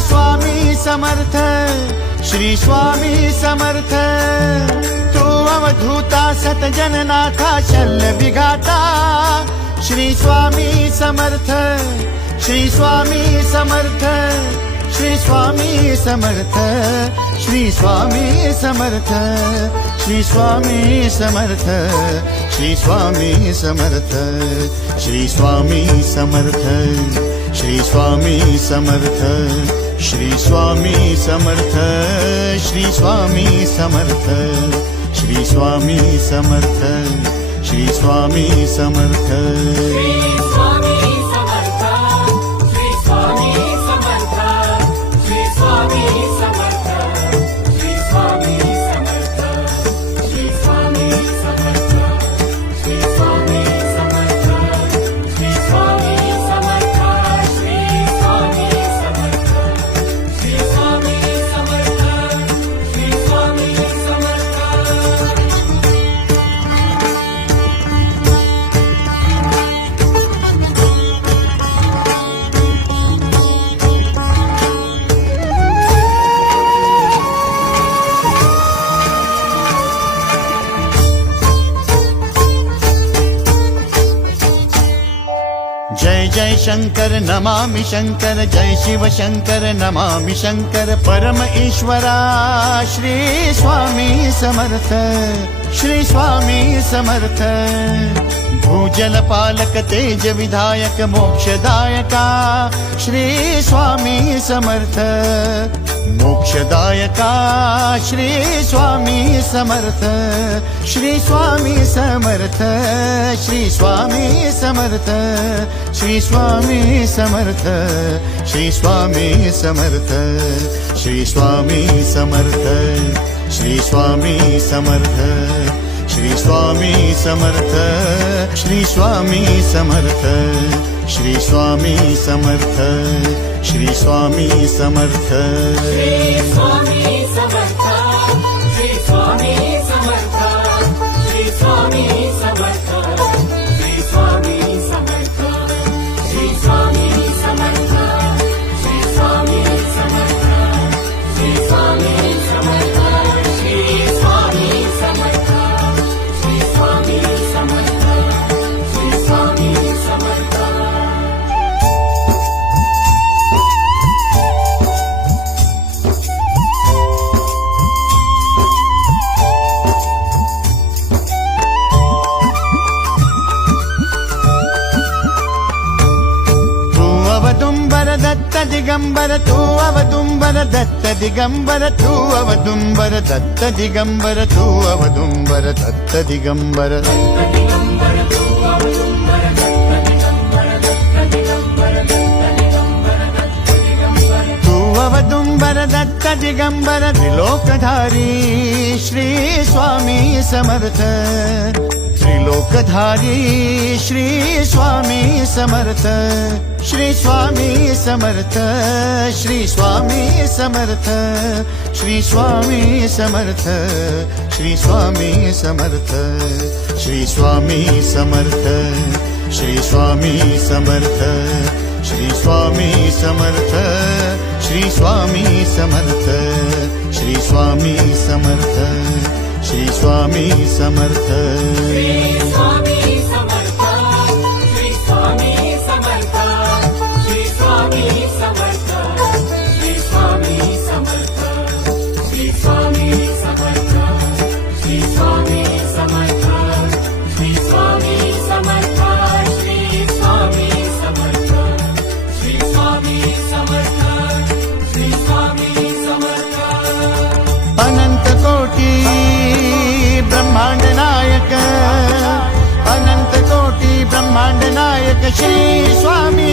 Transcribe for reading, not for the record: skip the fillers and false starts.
स्वामी समर्थ, श्री स्वामी समर्थ। तू अवधूता सतजननाथा शल्य विघाता, श्री स्वामी समर्थ, श्री स्वामी समर्थ, श्री स्वामी समर्थ, श्री स्वामी समर्थ, श्री स्वामी समर्थ, श्री स्वामी समर्थ, श्री स्वामी समर्थ, श्री स्वामी समर्थ, श्री स्वामी समर्थ, श्री स्वामी समर्थ, श्री स्वामी समर्थ, श्री स्वामी समर्थ। जय जय शंकर नमामि शंकर, जय शिव शंकर नमामि शंकर। परम ईश्वरा श्री स्वामी समर्थ, श्री स्वामी समर्थ। भूजल पालक तेज विधायक मोक्षदायका, श्री स्वामी समर्थ, मोक्षदायका श्री स्वामी समर्थ, श्री स्वामी समर्थ, श्री स्वामी समर्थ, श्री स्वामी समर्थ, श्री स्वामी समर्थ, श्री स्वामी समर्थ, श्री स्वामी समर्थ, श्री स्वामी समर्थ, श्री स्वामी समर्थ, श्री स्वामी समर्थ, श्री स्वामी समर्थ। श्री स्वामी समर्थ, श्री स्वामी समर्थ, श्री स्वामी समर्थ, श्री स्वामी समर्थ, श्री स्वामी समर्थ, श्री स्वामी समर्थ, श्री स्वामी समर्थ, श्री स्वामी समर्थ, श्री स्वामी समर्थ, श्री स्वामी समर्थ। अवदुंबर दत्त दिगंबर, तू अवदुंबर दत्त दिगंबर, तू अवदुंबर दत्त दिगंबर, तू अवदुंबर दत्त दिगंबर। तू अवदुंबर दत्त दिगंबर, त्रिलोकधारी श्री स्वामी समर्थ, त्रिलोकधारी श्री स्वामी समर्थ, श्री स्वामी समर्थ, श्री स्वामी समर्थ, श्री स्वामी समर्थ, श्री स्वामी समर्थ, श्री स्वामी समर्थ, श्री स्वामी समर्थ, श्री स्वामी समर्थ, श्री स्वामी समर्थ, श्री स्वामी समर्थ, श्री स्वामी समर्थ। श्री स्वामी समर्थ, श्री स्वामी समर्थ, श्री स्वामी समर्थ, श्री स्वामी समर्थ, श्री स्वामी समर्थ, श्री स्वामी समर्थ, श्री स्वामी समर्थ, श्री स्वामी समर्थ, श्री स्वामी समर्थ, श्री स्वामी समर्थ। अनंत कोटी ब्रह्मांड नायक, अनंत कोटी ब्रह्मांड नायक श्री स्वामी